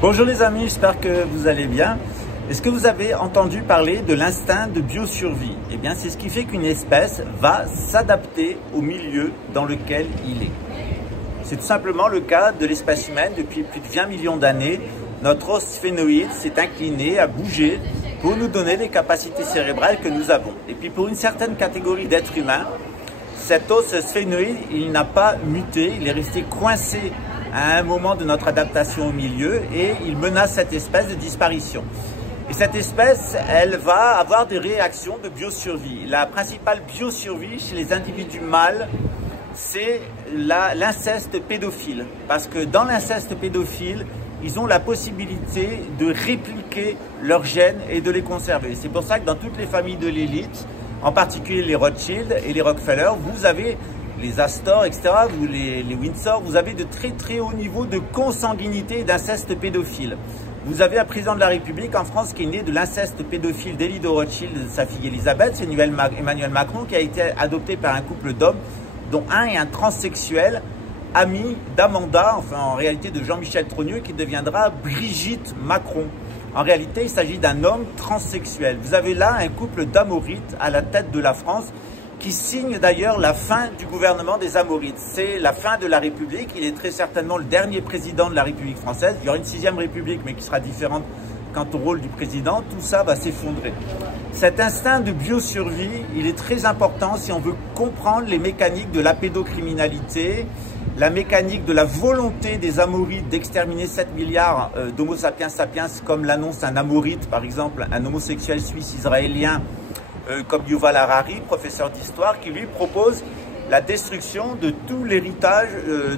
Bonjour les amis, j'espère que vous allez bien. Est-ce que vous avez entendu parler de l'instinct de biosurvie? Eh bien, c'est ce qui fait qu'une espèce va s'adapter au milieu dans lequel il est. C'est tout simplement le cas de l'espèce humaine. Depuis plus de 20 millions d'années, notre os sphénoïde s'est incliné à bouger pour nous donner les capacités cérébrales que nous avons. Et puis pour une certaine catégorie d'êtres humains, cet os sphénoïde, il n'a pas muté, il est resté coincé à un moment de notre adaptation au milieu et il menace cette espèce de disparition. Et cette espèce, elle va avoir des réactions de biosurvie. La principale biosurvie chez les individus mâles, c'est l'inceste pédophile. Parce que dans l'inceste pédophile, ils ont la possibilité de répliquer leurs gènes et de les conserver. C'est pour ça que dans toutes les familles de l'élite, en particulier les Rothschild et les Rockefeller, vous avez les Astor, etc., vous les Windsor, vous avez de très très hauts niveaux de consanguinité et d'inceste pédophile. Vous avez un président de la République en France qui est né de l'inceste pédophile d'Élie de Rothschild et de sa fille Elisabeth, c'est Emmanuel Macron, qui a été adopté par un couple d'hommes, dont un est un transsexuel, ami d'Amanda, enfin en réalité de Jean-Michel Trogneux, qui deviendra Brigitte Macron. En réalité, il s'agit d'un homme transsexuel. Vous avez là un couple d'Amorites à la tête de la France, qui signe d'ailleurs la fin du gouvernement des Amorites. C'est la fin de la République. Il est très certainement le dernier président de la République française. Il y aura une 6e République, mais qui sera différente quant au rôle du président. Tout ça va s'effondrer. Cet instinct de biosurvie, il est très important si on veut comprendre les mécaniques de la pédocriminalité, la mécanique de la volonté des Amorites d'exterminer 7 milliards d'Homo sapiens sapiens, comme l'annonce un Amorite, par exemple, un homosexuel suisse israélien, comme Yuval Harari, professeur d'histoire, qui lui propose la destruction de tout l'héritage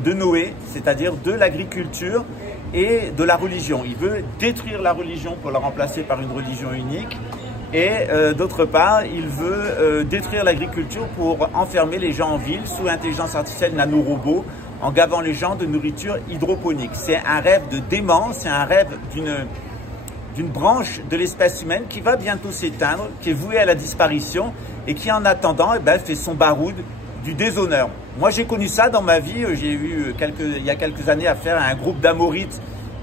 de Noé, c'est-à-dire de l'agriculture et de la religion. Il veut détruire la religion pour la remplacer par une religion unique et d'autre part, il veut détruire l'agriculture pour enfermer les gens en ville sous intelligence artificielle nanorobots en gavant les gens de nourriture hydroponique. C'est un rêve de démence, c'est un rêve d'une branche de l'espèce humaine qui va bientôt s'éteindre, qui est vouée à la disparition et qui en attendant fait son baroud du déshonneur. Moi j'ai connu ça dans ma vie, j'ai eu il y a quelques années affaire à un groupe d'Amorites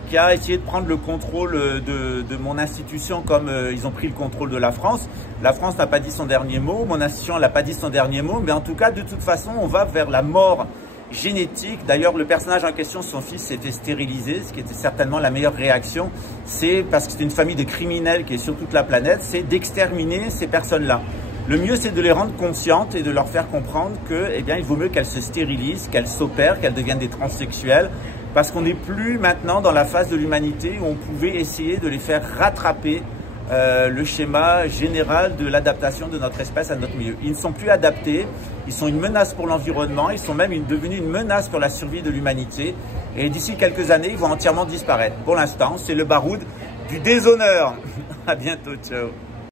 qui a essayé de prendre le contrôle de mon institution comme ils ont pris le contrôle de la France. La France n'a pas dit son dernier mot, mon institution n'a pas dit son dernier mot, mais en tout cas de toute façon on va vers la mort génétique. D'ailleurs, le personnage en question, son fils s'était stérilisé, ce qui était certainement la meilleure réaction. C'est parce que c'est une famille de criminels qui est sur toute la planète, c'est d'exterminer ces personnes-là. Le mieux, c'est de les rendre conscientes et de leur faire comprendre que, eh bien, il vaut mieux qu'elles se stérilisent, qu'elles s'opèrent, qu'elles deviennent des transsexuels, parce qu'on n'est plus maintenant dans la phase de l'humanité où on pouvait essayer de les faire rattraper le schéma général de l'adaptation de notre espèce à notre milieu. Ils ne sont plus adaptés, ils sont une menace pour l'environnement, ils sont même devenus une menace pour la survie de l'humanité. Et d'ici quelques années, ils vont entièrement disparaître. Pour l'instant, c'est le baroud du déshonneur. À bientôt, ciao.